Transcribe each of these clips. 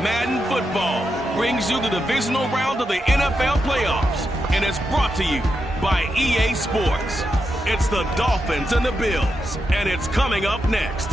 Madden Football brings you the divisional round of the NFL playoffs, and it's brought to you by EA Sports. It's the Dolphins and the Bills, and it's coming up next.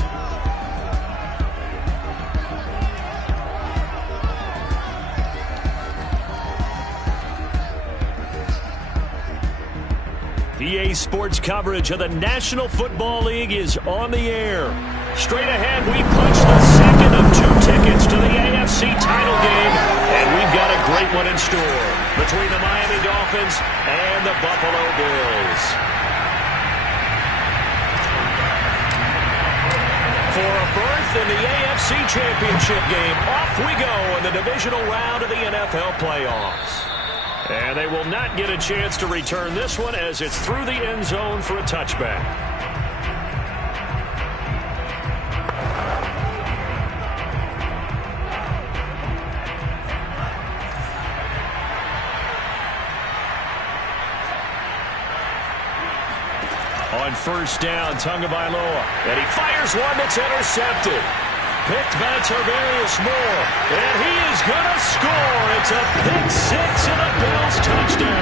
EA Sports coverage of the National Football League is on the air. Straight ahead, we punch the second of 2 tickets to the AFC title game, and we've got a great one in store between the Miami Dolphins and the Buffalo Bills. For a berth in the AFC Championship game, off we go in the divisional round of the NFL playoffs. And they will not get a chance to return this one as it's through the end zone for a touchback. On first down, Tagovailoa, and he fires one that's intercepted. Picked by Tarvarius Moore, and he is going to score. It's a pick six and a Bills touchdown.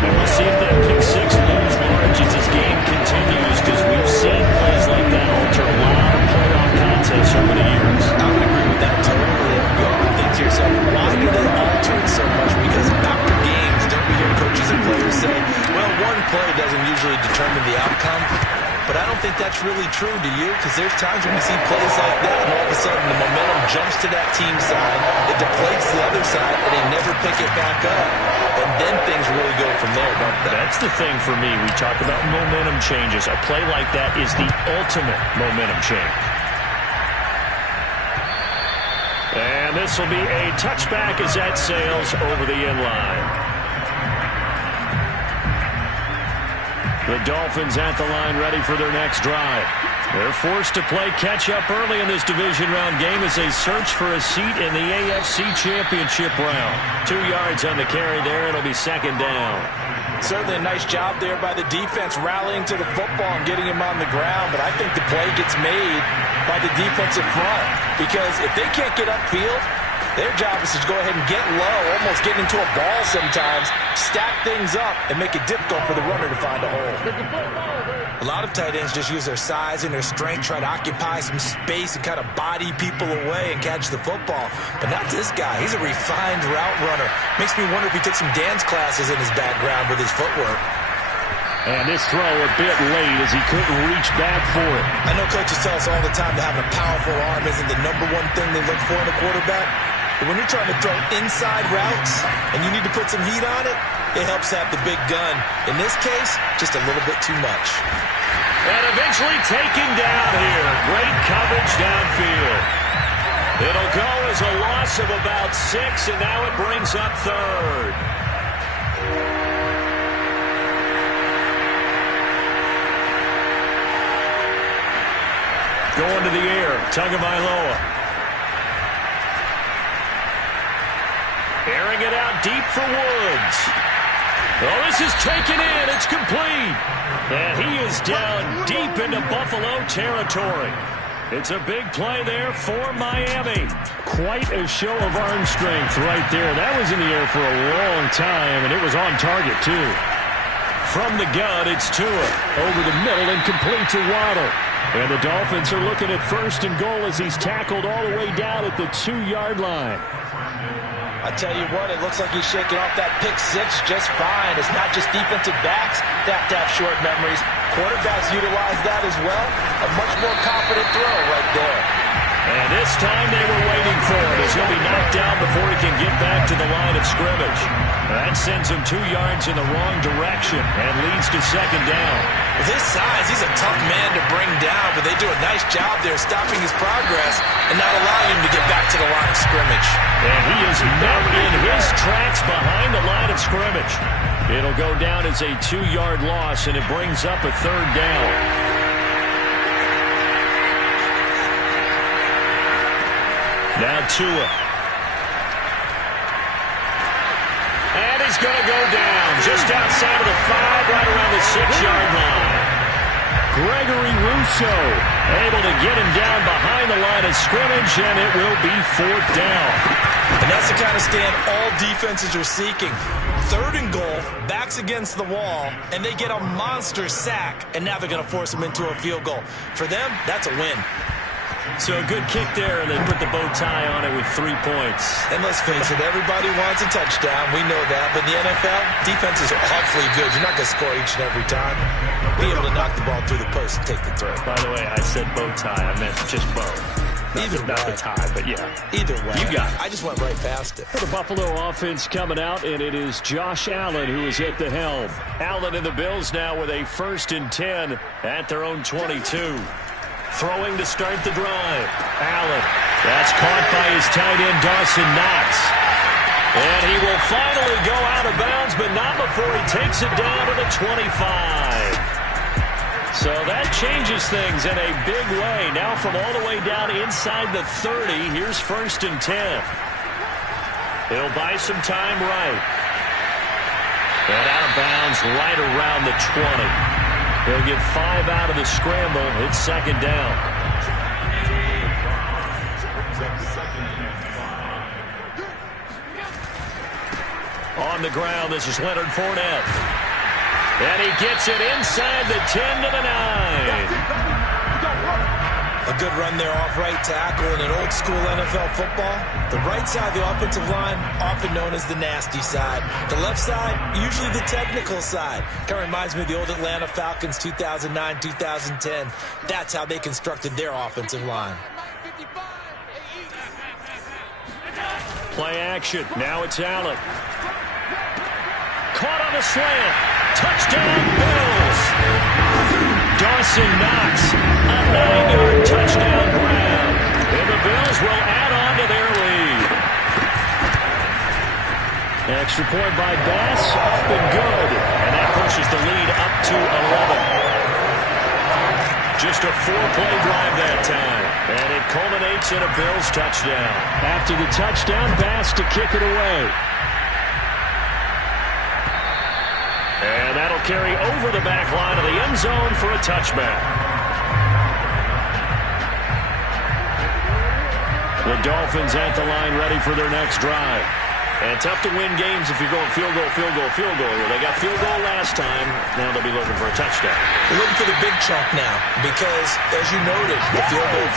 And we'll see if that pick six looms large as this game continues, because we've seen plays like that alter a lot of playoff contests over the years. I would agree with that totally. You often think to yourself, why do they alter it so much? Because after games, don't we hear coaches and players say, well, one play doesn't usually determine the outcome. But I don't think that's really true, do you? Because there's times when we see plays like that, and all of a sudden the momentum jumps to that team side, it deflates the other side, and they never pick it back up. And then things really go from there, don't they? That's the thing for me. We talk about momentum changes. A play like that is the ultimate momentum change. And this will be a touchback as that sails over the end line. The Dolphins at the line, ready for their next drive. They're forced to play catch-up early in this division round game as they search for a seat in the AFC Championship round. 2 yards on the carry there. It'll be second down. Certainly a nice job there by the defense rallying to the football and getting him on the ground, but I think the play gets made by the defensive front, because if they can't get upfield, their job is to go ahead and get low, almost get into a ball sometimes, stack things up, and make it difficult for the runner to find a hole. A lot of tight ends just use their size and their strength, try to occupy some space and kind of body people away and catch the football. But not this guy. He's a refined route runner. Makes me wonder if he took some dance classes in his background with his footwork. And this throw a bit late as he couldn't reach back for it. I know coaches tell us all the time that having a powerful arm isn't the #1 thing they look for in a quarterback. But when you're trying to throw inside routes and you need to put some heat on it, it helps have the big gun. In this case, just a little bit too much. And eventually taken down here. Great coverage downfield. It'll go as a loss of about 6, and now it brings up third. Going to the air, Tagovailoa. Airing it out deep for Woods. Well, this is taken in. It's complete. And he is down deep into Buffalo territory. It's a big play there for Miami. Quite a show of arm strength right there. That was in the air for a long time, and it was on target, too. From the gun, it's Tua. Over the middle and complete to Waddle. And the Dolphins are looking at first and goal as he's tackled all the way down at the 2-yard line. I tell you what, it looks like he's shaking off that pick six just fine. It's not just defensive backs that have to have short memories. Quarterbacks utilize that as well. A much more confident throw right there. And this time they were waiting for it as he'll be knocked down before he can get back to the line of scrimmage. That sends him 2 yards in the wrong direction and leads to second down. With his size, he's a tough man to bring down, but they do a nice job there stopping his progress and not allowing him to get back to the line of scrimmage. And he is met in his tracks behind the line of scrimmage. It'll go down as a 2-yard loss, and it brings up a third down. Now Tua. And he's going to go down just outside of the 5, right around the 6-yard line. Gregory Rousseau able to get him down behind the line of scrimmage, and it will be 4th down. And that's the kind of stand all defenses are seeking. 3rd and goal, backs against the wall, and they get a monster sack, and now they're going to force him into a field goal. For them, that's a win. So a good kick there, and they put the bow tie on it with 3 points. And let's face it, everybody wants a touchdown. We know that. But in the NFL, defenses are awfully good. You're not going to score each and every time. Be able to knock the ball through the post and take the throw. By the way, I said bow tie. I meant just bow. Not the tie, but yeah. Either way. You got it. I just went right past it. For the Buffalo offense coming out, and it is Josh Allen who is at the helm. Allen and the Bills now with a 1st and 10 at their own 22. Throwing to start the drive. Allen. That's caught by his tight end, Dawson Knox. And he will finally go out of bounds, but not before he takes it down to the 25. So that changes things in a big way. Now from all the way down inside the 30, here's 1st and 10. He'll buy some time right. And out of bounds right around the 20. He'll get 5 out of the scramble. It's 2nd down. On the ground, this is Leonard Fournette. And he gets it inside the 10 to the 9. A good run there off right tackle in an old school NFL football. The right side of the offensive line, often known as the nasty side. The left side, usually the technical side. Kind of reminds me of the old Atlanta Falcons 2009, 2010. That's how they constructed their offensive line. Play action. Now it's Allen. Caught on the slant. Touchdown, Bills. Dawson Knox, a 9-yard touchdown grab. And the Bills will add on to their lead. Extra point by Bass, up and good. And that pushes the lead up to 11. Just a 4-play drive that time. And it culminates in a Bills touchdown. After the touchdown, Bass to kick it away. And that'll carry over the back line of the end zone for a touchback. The Dolphins at the line ready for their next drive. And tough to win games if you're going field goal, field goal, field goal here. They got field goal last time. Now they'll be looking for a touchdown. They're looking for the big chunk now because, as you noted, the field goal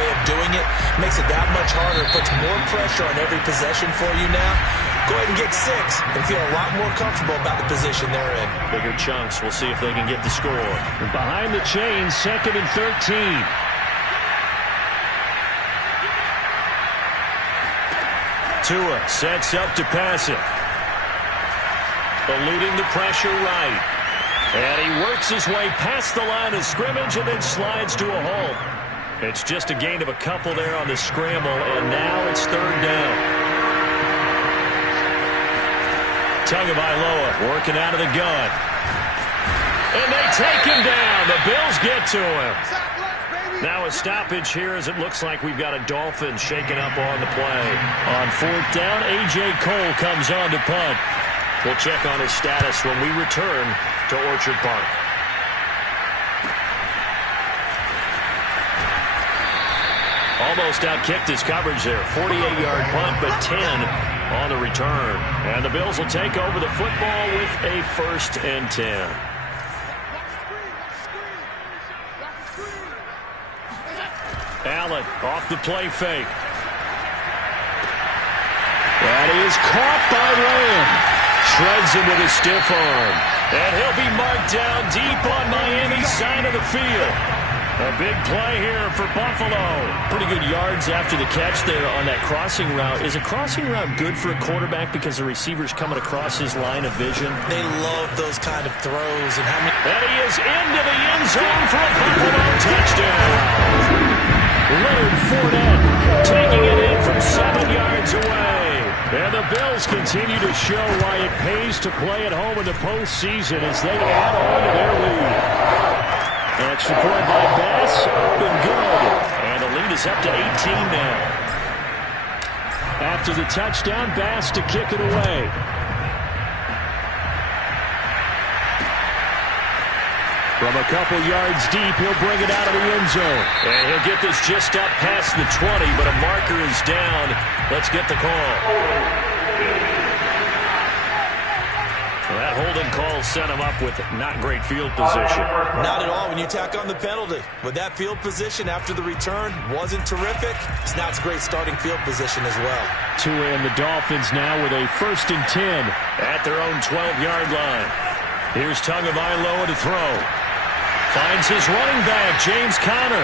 way of doing it makes it that much harder. It puts more pressure on every possession for you now. Go ahead and get 6 and feel a lot more comfortable about the position they're in. Bigger chunks. We'll see if they can get the score. And behind the chains, 2nd and 13. Tua sets up to pass it. Eluding the pressure right. And he works his way past the line of scrimmage and then slides to a halt. It's just a gain of a couple there on the scramble, and now it's 3rd down. Tagovailoa working out of the gun. And they take him down. The Bills get to him. Now a stoppage here as it looks like we've got a Dolphin shaking up on the play. On 4th down, A.J. Cole comes on to punt. We'll check on his status when we return to Orchard Park. Almost outkicked his coverage there. 48-yard punt, but 10 on the return. And the Bills will take over the football with a 1st and 10. Allen off the play fake. That is caught by Lamb. Shreds him with a stiff arm. And he'll be marked down deep on Miami's side of the field. A big play here for Buffalo. Pretty good yards after the catch there on that crossing route. Is a crossing route good for a quarterback because the receiver's coming across his line of vision? They love those kind of throws. And he is into the end zone for a Buffalo touchdown. Leonard Fournette taking it in from 7 yards away. And the Bills continue to show why it pays to play at home in the postseason as they add on to their lead. Extra point by Bass, up and good. And the lead is up to 18 now. After the touchdown, Bass to kick it away. From a couple yards deep, he'll bring it out of the end zone. And he'll get this just up past the 20, but a marker is down. Let's get the call. Well, that holding call set him up with not great field position. Not at all when you tack on the penalty. With that field position after the return wasn't terrific. Now it's great starting field position as well. Tua and the Dolphins now with a 1st and 10 at their own 12-yard line. Here's Tagovailoa to throw. Finds his running back, James Conner.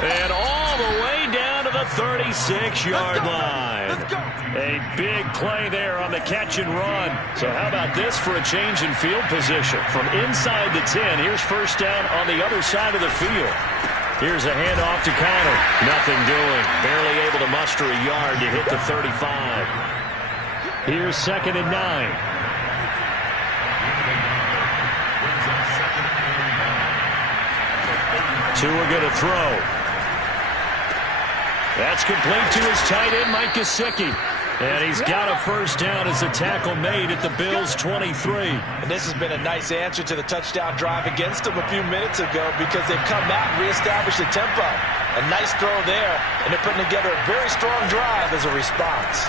And all the way down to the 36-yard line. A big play there on the catch and run. So how about this for a change in field position? From inside the 10, here's first down on the other side of the field. Here's a handoff to Conner. Nothing doing. Barely able to muster a yard to hit the 35. Here's 2nd and 9. Tua going to throw. That's complete to his tight end, Mike Gesicki. And he's got a first down as a tackle made at the Bills' 23. And this has been a nice answer to the touchdown drive against them a few minutes ago because they've come out and reestablished the tempo. A nice throw there, and they're putting together a very strong drive as a response.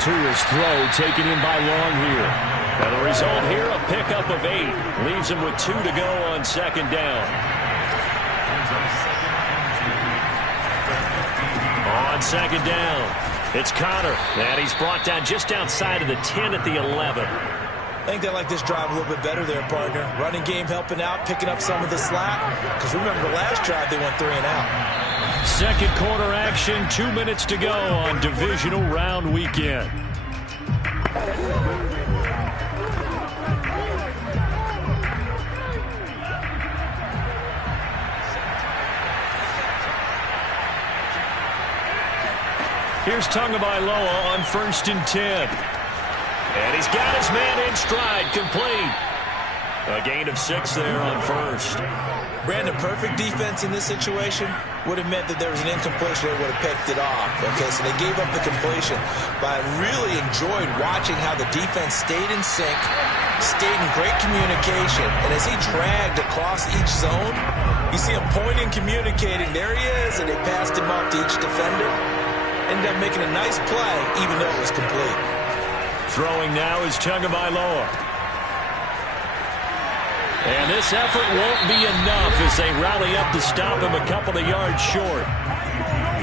Tua's throw taken in by Long here. And the result here, a pickup of 8. Leaves him with 2 to go on 2nd down. On 2nd down, it's Conner, and he's brought down just outside of the 10 at the 11. I think they like this drive a little bit better there, partner. Running game helping out, picking up some of the slack. Because remember, the last drive they went 3 and out. Second quarter action, 2 minutes to go on divisional round weekend. Here's Tagovailoa on 1st and 10. And he's got his man in stride, complete. A gain of 6 there on 1st. Brandon, perfect defense in this situation would have meant that there was an incompletion. They would have picked it off. Okay, so they gave up the completion. But I really enjoyed watching how the defense stayed in sync, stayed in great communication. And as he dragged across each zone, you see him pointing, communicating. There he is, and they passed him off to each defender. Ended up making a nice play, even though it was complete. Throwing now is Tagovailoa. And this effort won't be enough as they rally up to stop him a couple of yards short.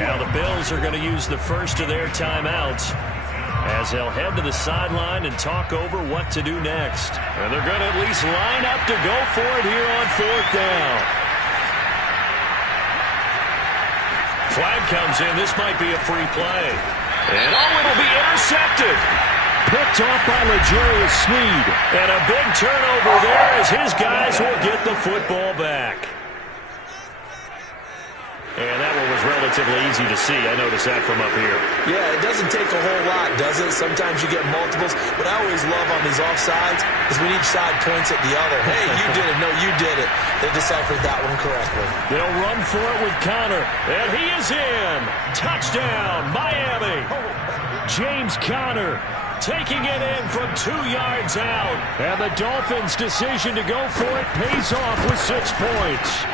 Now the Bills are going to use the first of their timeouts as they'll head to the sideline and talk over what to do next. And they're going to at least line up to go for it here on 4th down. Flag comes in. This might be a free play. And it'll be intercepted. Picked off by L'Jarius Sneed. And a big turnover there as his guys will get the football back. And that one was relatively easy to see. I noticed that from up here. Yeah, it doesn't take a whole lot, does it? Sometimes you get multiples. What I always love on these offsides is when each side points at the other. Hey, you did it. No, you did it. They deciphered that one correctly. They'll run for it with Conner. And he is in. Touchdown, Miami. James Conner taking it in from 2 yards out. And the Dolphins' decision to go for it pays off with 6 points.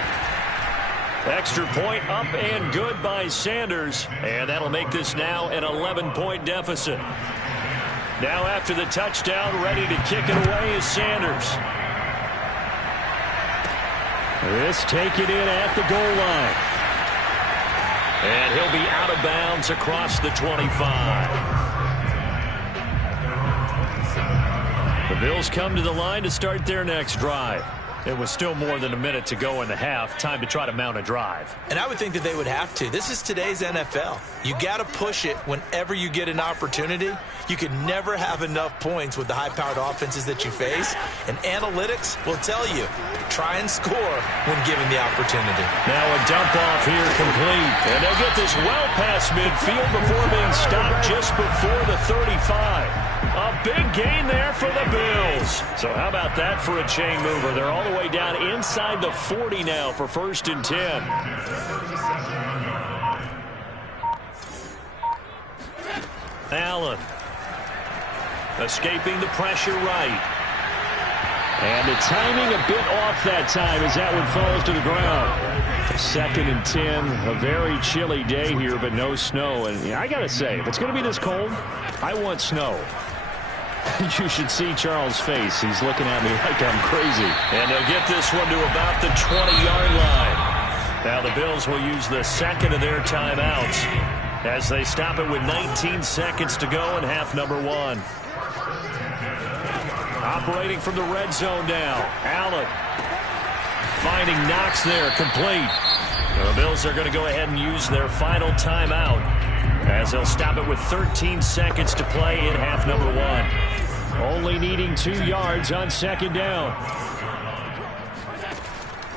Extra point up and good by Sanders. And that'll make this now an 11-point deficit. Now after the touchdown, ready to kick it away is Sanders. This take it in at the goal line. And he'll be out of bounds across the 25. The Bills come to the line to start their next drive. It was still more than a minute to go in the half. Time to try to mount a drive. And I would think that they would have to. This is today's NFL. You got to push it whenever you get an opportunity. You can never have enough points with the high-powered offenses that you face. And analytics will tell you, try and score when given the opportunity. Now a dump off here complete. And they'll get this well past midfield before being stopped just before the 35. A big gain there for the Bills. So how about that for a chain mover? They're all the way down inside the 40 now for 1st and 10. Allen escaping the pressure right. And the timing a bit off that time as that one falls to the ground. 2nd and 10, a very chilly day here, but no snow. And I got to say, if it's going to be this cold, I want snow. You should see Charles' face. He's looking at me like I'm crazy. And they'll get this one to about the 20-yard line. Now the Bills will use the second of their timeouts as they stop it with 19 seconds to go in half number 1. Operating from the red zone now. Allen finding Knox there, complete. The Bills are going to go ahead and use their final timeout as they'll stop it with 13 seconds to play in half number 1. Only needing 2 yards on 2nd down.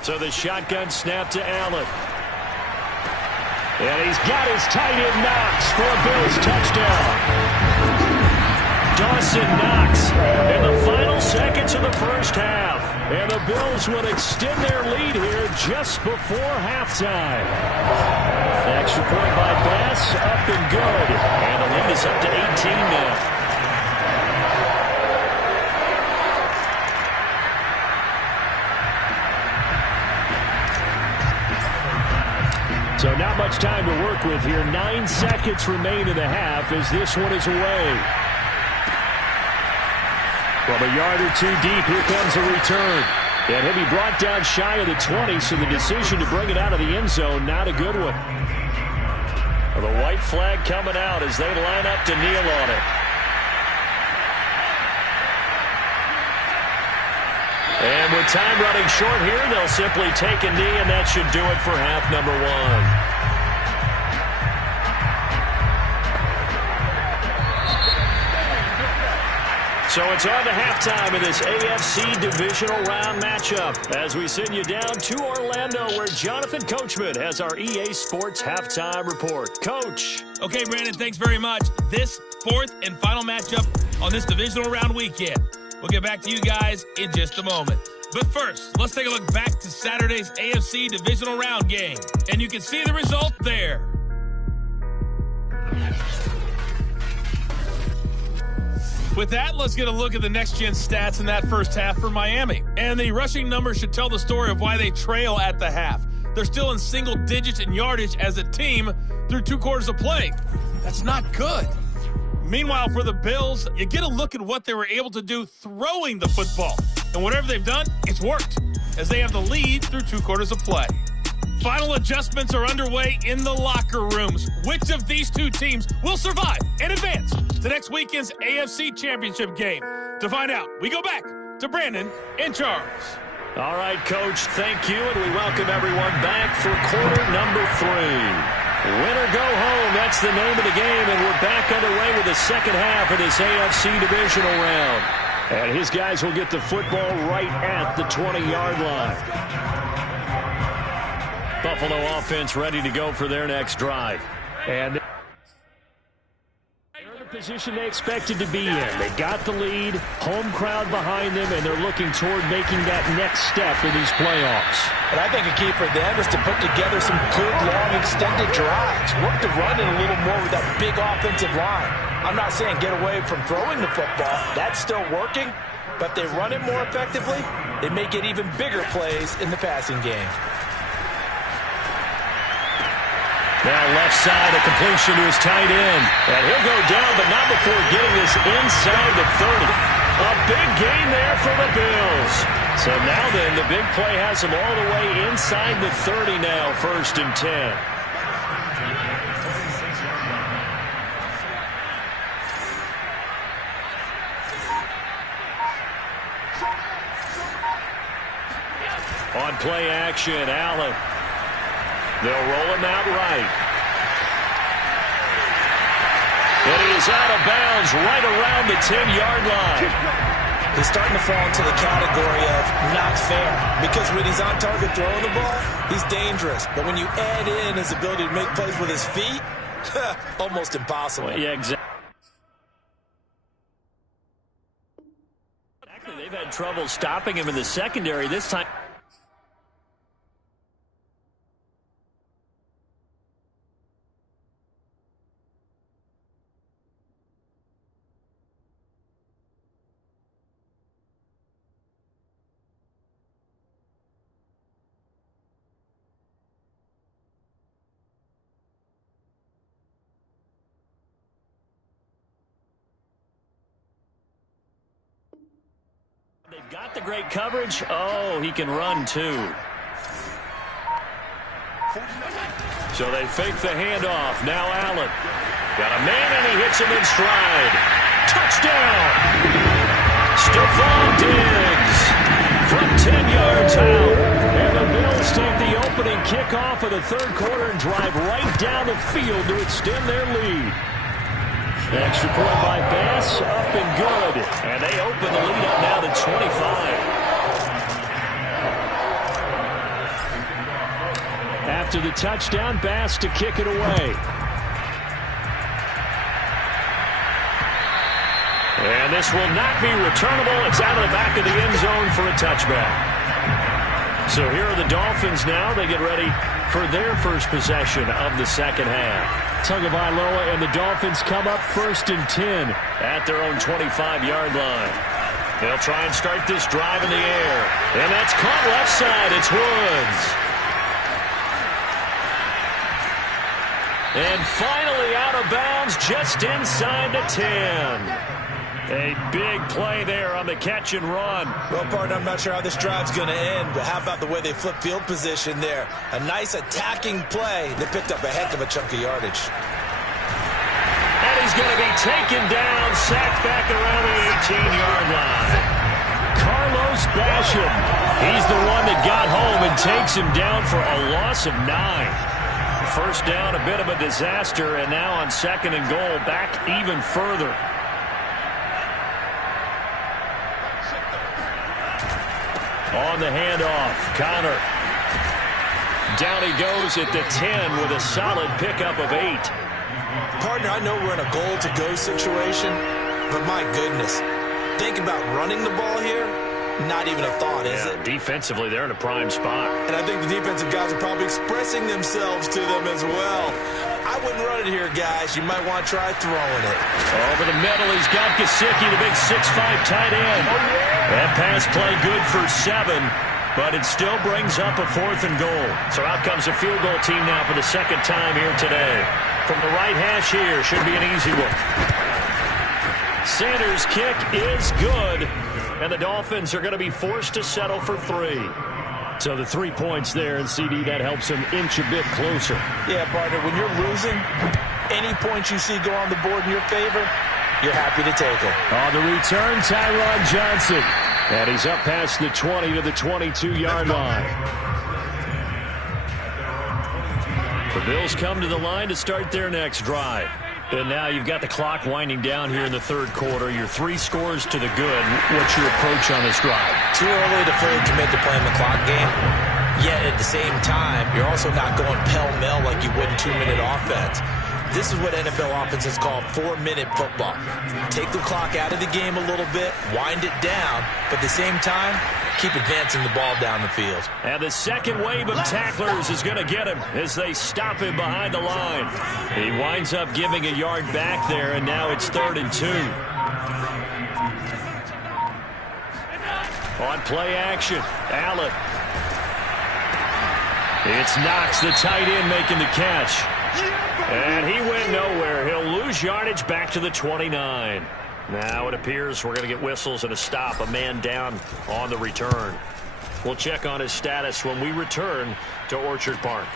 So the shotgun snap to Allen. And he's got his tight end Knox for a Bills touchdown. Dawson Knox in the final seconds of the first half. And the Bills will extend their lead here just before halftime. The extra point by Bass, up and good. And the lead is up to 18 now. So not much time to work with here. 9 seconds remain in the half as this one is away. From a yard or 2 deep, here comes a return. And he'll be brought down shy of the 20, so the decision to bring it out of the end zone, not a good one. Well, the white flag coming out as they line up to kneel on it. And with time running short here, they'll simply take a knee, and that should do it for half number 1. So it's on to halftime in this AFC Divisional Round matchup as we send you down to Orlando where Jonathan Coachman has our EA Sports Halftime Report. Coach. Okay, Brandon, thanks very much. This 4th and final matchup on this Divisional Round weekend. We'll get back to you guys in just a moment. But first, let's take a look back to Saturday's AFC Divisional Round game. And you can see the result there. With that, let's get a look at the next-gen stats in that first half for Miami. And the rushing numbers should tell the story of why they trail at the half. They're still in single digits in yardage as a team through 2 quarters of play. That's not good. Meanwhile, for the Bills, you get a look at what they were able to do throwing the football. And whatever they've done, it's worked, as they have the lead through 2 quarters of play. Final adjustments are underway in the locker rooms. Which of these 2 teams will survive and advance to next weekend's AFC Championship game? To find out, we go back to Brandon and Charles. All right, Coach, thank you, and we welcome everyone back for quarter number 3. Win or go home, that's the name of the game, and we're back underway with the second half of this AFC Divisional Round. And his guys will get the football right at the 20-yard line. Buffalo offense ready to go for their next drive. And they're in the position they expected to be in. They got the lead, home crowd behind them, and they're looking toward making that next step in these playoffs. But I think a key for them is to put together some good, long, extended drives. Work the run in a little more with that big offensive line. I'm not saying get away from throwing the football. That's still working. But if they run it more effectively, they may get even bigger plays in the passing game. Now left side, a completion to his tight end. And he'll go down, but not before getting this inside the 30. A big gain there for the Bills. So now then, the big play has him all the way inside the 30 now, 1st and 10. On play action, Allen. They'll roll him out right. And he is out of bounds right around the 10-yard line. He's starting to fall into the category of not fair, because when he's on target throwing the ball, he's dangerous. But when you add in his ability to make plays with his feet, almost impossible. Well, yeah, exactly. They've had trouble stopping him in the secondary this time. They've got the great coverage. Oh, he can run too. So they fake the handoff. Now Allen. Got a man and he hits him in stride. Touchdown! Stephon Diggs from 10 yards out. And the Bills take the opening kickoff of the third quarter and drive right down the field to extend their lead. Extra point by Bass, up and good. And they open the lead up now to 25. After the touchdown, Bass to kick it away. And this will not be returnable. It's out of the back of the end zone for a touchback. So here are the Dolphins now. They get ready for their first possession of the second half. Tagovailoa and the Dolphins come up 1st and 10 at their own 25-yard line. They'll try and start this drive in the air. And that's caught left side. It's Woods. And finally out of bounds just inside the 10. A big play there on the catch and run. Well, partner, I'm not sure how this drive's going to end, but how about the way they flip field position there? A nice attacking play. They picked up a heck of a chunk of yardage. And he's going to be taken down, sacked back around the 18-yard line. Carlos Basham. He's the one that got home and takes him down for a loss of 9. First down, a bit of a disaster, and now on 2nd and goal, back even further. On the handoff, Connor. Down he goes at the 10 with a solid pickup of 8. Partner, I know we're in a goal-to-go situation, but my goodness, think about running the ball here. Not even a thought, is it? Defensively, they're in a prime spot. And I think the defensive guys are probably expressing themselves to them as well. I wouldn't run it here, guys. You might want to try throwing it. Over the middle, he's got Gesicki, the big 6'5" tight end. That pass play good for 7, but it still brings up a 4th and goal. So out comes a field goal team now for the second time here today. From the right hash here, should be an easy one. Sanders' kick is good. And the Dolphins are going to be forced to settle for 3. So the 3 points there, and CD, that helps them inch a bit closer. Yeah, partner, when you're losing, any points you see go on the board in your favor, you're happy to take it. On the return, Tyron Johnson. And he's up past the 20 to the 22-yard line. The Bills come to the line to start their next drive. And now you've got the clock winding down here in the third quarter. You're 3 scores to the good. What's your approach on this drive? Too early to fully commit to playing the clock game. Yet at the same time, you're also not going pell-mell like you would in 2-minute offense. This is what NFL offenses call 4-minute football. Take the clock out of the game a little bit, wind it down, but at the same time, keep advancing the ball down the field. And the second wave of tacklers is going to get him as they stop him behind the line. He winds up giving a yard back there, and now it's 3rd and 2. On play action, Allen. It's Knox, the tight end, making the catch. And he went nowhere. He'll lose yardage back to the 29. Now it appears we're going to get whistles and a stop. A man down on the return. We'll check on his status when we return to Orchard Park.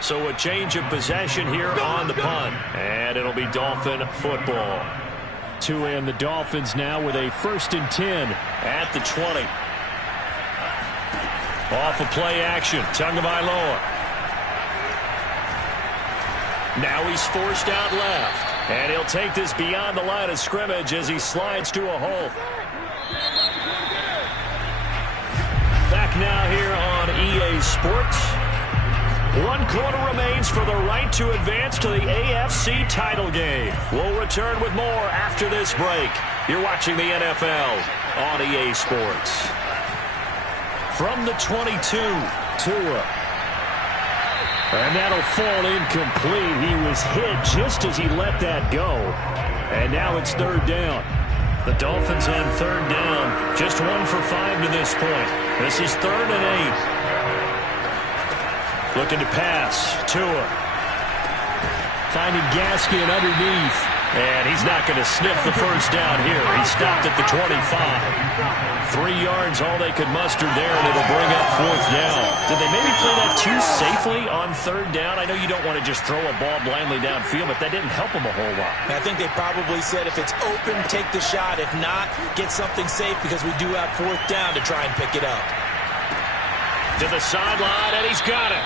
So a change of possession here on the punt. And it'll be Dolphin football. To end the Dolphins now with a 1st and 10 at the 20. Off of play action. Tagovailoa. Now he's forced out left. And he'll take this beyond the line of scrimmage as he slides to a hole. Back now here on EA Sports. 1 quarter remains for the right to advance to the AFC title game. We'll return with more after this break. You're watching the NFL on EA Sports. From the 22, Tua. And that'll fall incomplete. He was hit just as he let that go. And now it's 3rd down. The Dolphins on 3rd down. Just 1 for 5 to this point. This is 3rd and 8. Looking to pass. Tua. Finding Gaskin underneath. And he's not going to sniff the first down here. He stopped at the 25. 3 yards, all they could muster there, and it'll bring up 4th down. Did they maybe play that too safely on 3rd down? I know you don't want to just throw a ball blindly downfield, but that didn't help them a whole lot. I think they probably said if it's open, take the shot. If not, get something safe because we do have 4th down to try and pick it up. To the sideline, and he's got it.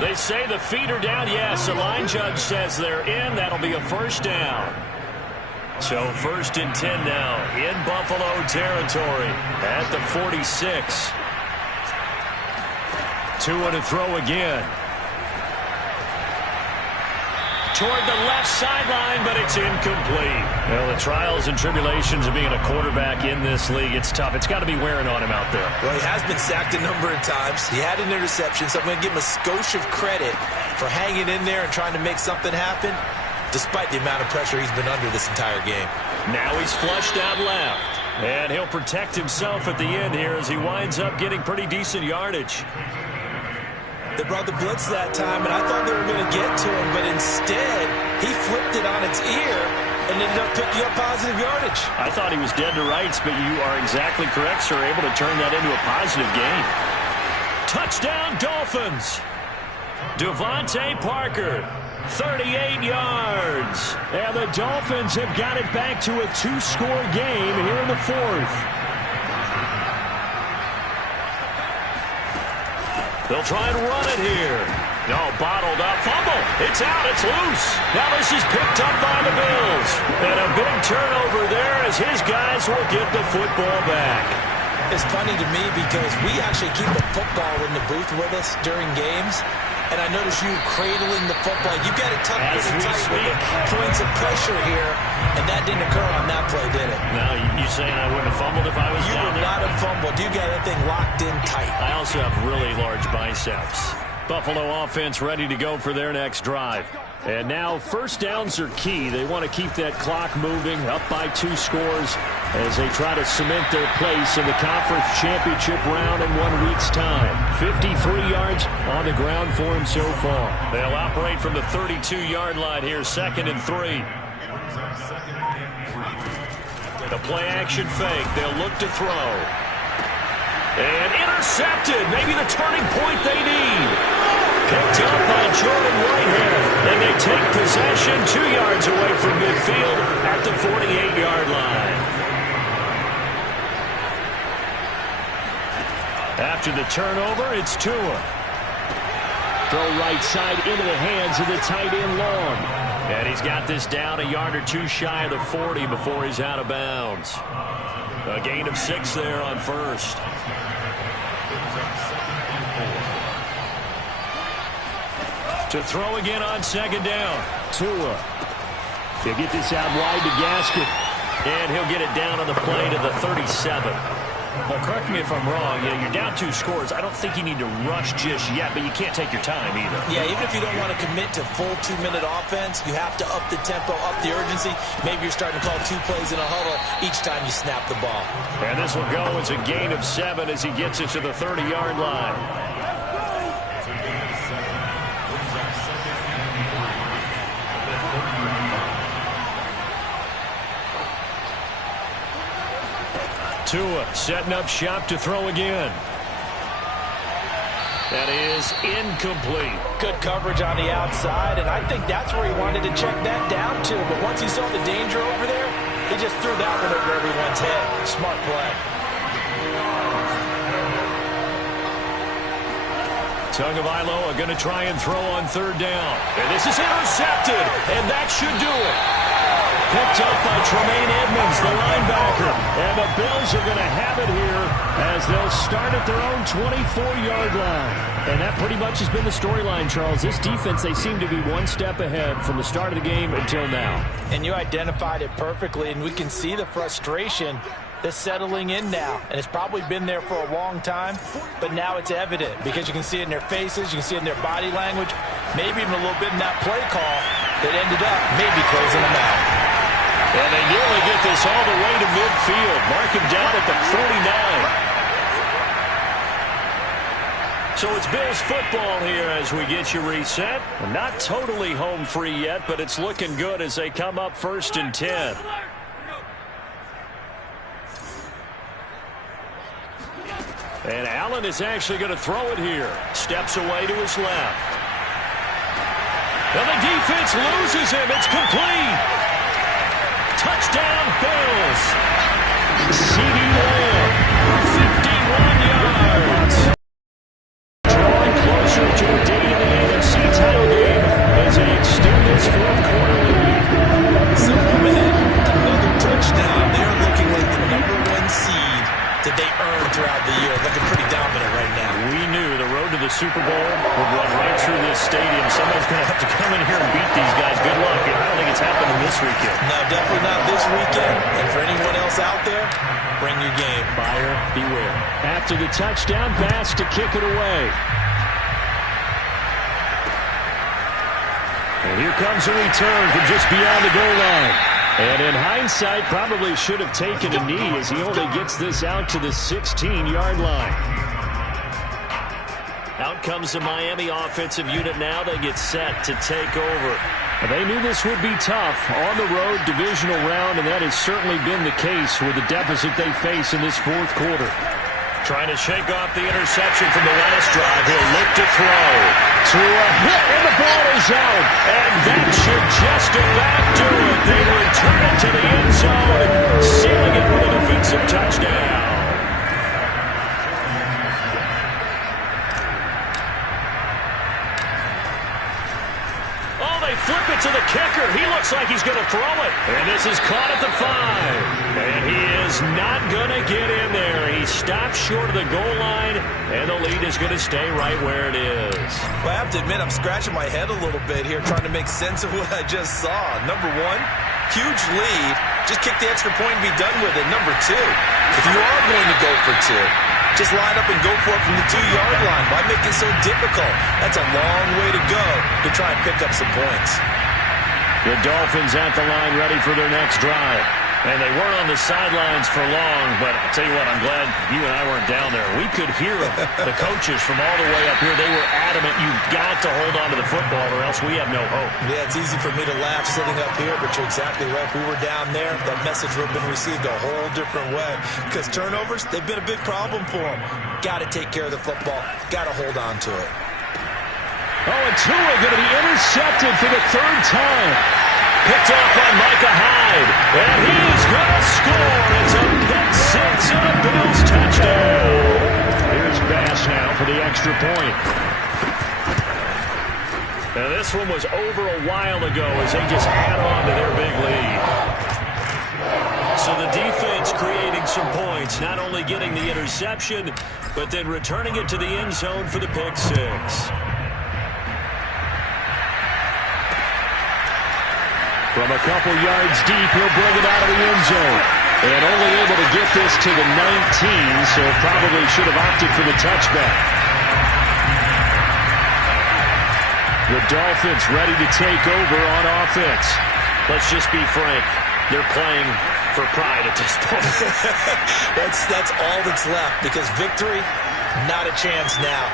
They say the feet are down. Yes, the line judge says they're in. That'll be a 1st down. So 1st and 10 now in Buffalo territory at the 46. Tua to throw again. Toward the left sideline, but it's incomplete. Well, the trials and tribulations of being a quarterback in this league, it's tough. It's got to be wearing on him out there. Well, he has been sacked a number of times. He had an interception, so I'm going to give him a skosh of credit for hanging in there and trying to make something happen, despite the amount of pressure he's been under this entire game. Now he's flushed out left. And he'll protect himself at the end here as he winds up getting pretty decent yardage. They brought the blitz that time, and I thought they were going to get to him, but instead, he flipped it on its ear and ended up picking up positive yardage. I thought he was dead to rights, but you are exactly correct, sir. Able to turn that into a positive gain. Touchdown, Dolphins! Devontae Parker, 38 yards. And the Dolphins have got it back to a 2-score game here in the 4th. They'll try and run it here. No, bottled up. Fumble. It's out. It's loose. Now this is picked up by the Bills. And a big turnover there as his guys will get the football back. It's funny to me because we actually keep a football in the booth with us during games. And I notice you cradling the football. You got it tucked in tight with the points of pressure here. And that didn't occur on that play, did it? No, you saying I wouldn't have fumbled if I was down there? You would not have fumbled. You got that thing locked in tight. I also have really large biceps. Buffalo offense ready to go for their next drive. And now 1st downs are key. They want to keep that clock moving, up by 2 scores as they try to cement their place in the conference championship round in 1 week's time. 53 yards on the ground for him so far. They'll operate from the 32-yard line here, 2nd and 3. The play-action fake. They'll look to throw. And intercepted. Maybe the turning point they need. Picked up by Jordan Whitehead. And they take possession 2 yards away from midfield at the 48-yard line. After the turnover, it's Tua. Throw right side into the hands of the tight end Long. And he's got this down a yard or 2 shy of the 40 before he's out of bounds. A gain of 6 there on 1st. To throw again on 2nd down. Tua. He'll get this out wide to Gaskin. And he'll get it down on the play to the 37. Well, correct me if I'm wrong. You're down 2 scores. I don't think you need to rush just yet, but you can't take your time either. Yeah, even if you don't want to commit to full 2-minute offense, you have to up the tempo, up the urgency. Maybe you're starting to call 2 plays in a huddle each time you snap the ball. And this will go as a gain of 7 as he gets it to the 30-yard line. Tua setting up shop to throw again. That is incomplete. Good coverage on the outside, and I think that's where he wanted to check that down to. But once he saw the danger over there, he just threw that one over everyone's head. Smart play. Tagovailoa going to try and throw on third down. And this is intercepted, and that should do it. Picked up by Tremaine Edmonds, the linebacker. And the Bills are going to have it here as they'll start at their own 24-yard line. And that pretty much has been the storyline, Charles. This defense, they seem to be one step ahead from the start of the game until now. And you identified it perfectly, and we can see the frustration that's settling in now. And it's probably been there for a long time, but now it's evident because you can see it in their faces, you can see it in their body language, maybe even a little bit in that play call that ended up maybe closing them out. And they nearly get this all the way to midfield. Mark him down at the 49. So it's Bills football here as we get you reset. Not totally home free yet, but it's looking good as they come up 1st and 10. And Allen is actually going to throw it here. Steps away to his left. And the defense loses him. It's complete. Touchdown, Bills. CeeDee Lamb, 51 yards. Drawing closer to a day in the AFC title game as they extend this fourth-quarter lead. So another touchdown. They're looking like the #1 seed that they earned throughout the year. Looking pretty dominant right now. We knew the road to the Super Bowl would run right through this stadium. Somebody's going to have to come in here and beat these guys. Good luck. I don't think it's happening this weekend. No, definitely not this weekend. And for anyone else out there, bring your game. Buyer beware. After the touchdown pass to kick it away. And here comes a return from just beyond the goal line. And in hindsight, probably should have taken a knee as he only gets this out to the 16-yard line. Out comes the Miami offensive unit now. They get set to take over. They knew this would be tough on the road divisional round, and that has certainly been the case with the deficit they face in this fourth quarter. Trying to shake off the interception from the last drive. He'll look to throw. To a hit, and the ball is out. And that should just about do it. They return it to the end zone, sealing it with a defensive touchdown. They flip it to the kicker. He looks like he's going to throw it. And this is caught at the 5. And he is not going to get in there. He stops short of the goal line, and the lead is going to stay right where it is. Well, I have to admit, I'm scratching my head a little bit here trying to make sense of what I just saw. Number one, huge lead. Just kick the extra point and be done with it. Number two, if you are going to go for two, just line up and go for it from the 2-yard line. Why make it so difficult? That's a long way to go to try and pick up some points. The Dolphins at the line ready for their next drive. And they weren't on the sidelines for long, but I'll tell you what, I'm glad you and I weren't down there. We could hear the coaches from all the way up here. They were adamant, you've got to hold on to the football or else we have no hope. Yeah, it's easy for me to laugh sitting up here, but you're exactly right. If we were down there, that message would have been received a whole different way. Because turnovers, they've been a big problem for them. Got to take care of the football. Got to hold on to it. Oh, and Tua going to be intercepted for the 3rd time. Picked off by Micah Hyde. And he is going to score. It's a pick 6 and a Bills touchdown. Here's Bass now for the extra point. Now this one was over a while ago as they just add on to their big lead. So the defense creating some points, not only getting the interception, but then returning it to the end zone for the pick 6. From a couple yards deep, he'll bring it out of the end zone. And only able to get this to the 19, so probably should have opted for the touchback. The Dolphins ready to take over on offense. Let's just be frank. They're playing for pride at this point. That's all that's left because victory, not a chance now.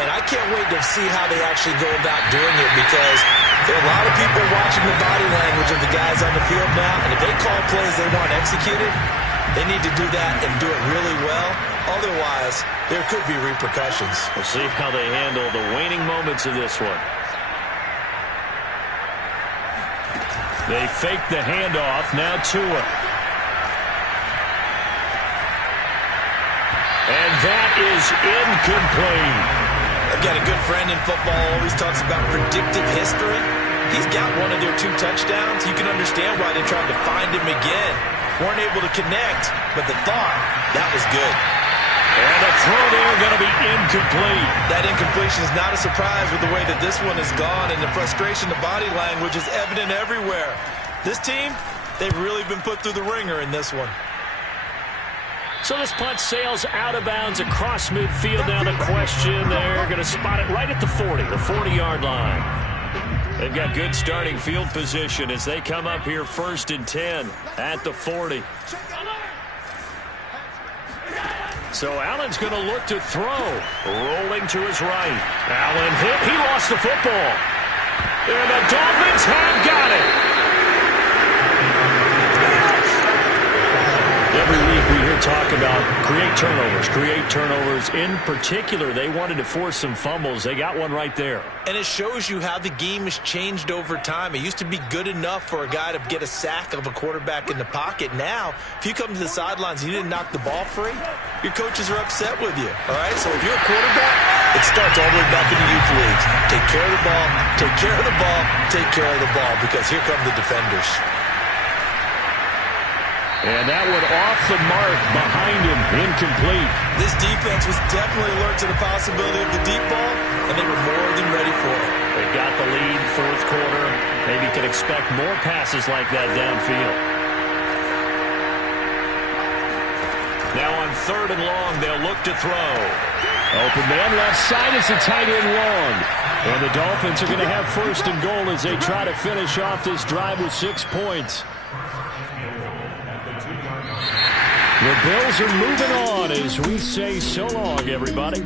And I can't wait to see how they actually go about doing it because there are a lot of people watching the body language of the guys on the field now. And if they call plays they want executed, they need to do that and do it really well. Otherwise, there could be repercussions. We'll see how they handle the waning moments of this one. They fake the handoff. Now Tua. And that is incomplete. I've got a good friend in football who always talks about predictive history. He's got one of their 2 touchdowns. You can understand why they tried to find him again. Weren't able to connect, but the thought, that was good. And the throw there going to be incomplete. That incompletion is not a surprise with the way that this one has gone, and the frustration, the body language is evident everywhere. This team, they've really been put through the ringer in this one. So this punt sails out of bounds across midfield. Now the question, they're going to spot it right at the 40, the 40-yard line. They've got good starting field position as they come up here 1st and 10 at the 40. So Allen's going to look to throw. Rolling to his right. Allen hit. He lost the football. And the Dolphins have got it. Every week we hear talk about create turnovers. In particular, they wanted to force some fumbles. They got one right there. And it shows you how the game has changed over time. It used to be good enough for a guy to get a sack of a quarterback in the pocket. Now, if you come to the sidelines and you didn't knock the ball free, your coaches are upset with you. All right? So if you're a quarterback, it starts all the way back in the youth leagues. Take care of the ball, take care of the ball, take care of the ball, because here come the defenders. And that one off the mark behind him, incomplete. This defense was definitely alert to the possibility of the deep ball, and they were more than ready for it. They've got the lead, 4th quarter. Maybe can expect more passes like that downfield. Now on 3rd and long, they'll look to throw. Open man left side, it's a tight end long. And the Dolphins are going to have 1st and goal as they try to finish off this drive with 6 points. The Bills are moving on as we say so long, everybody.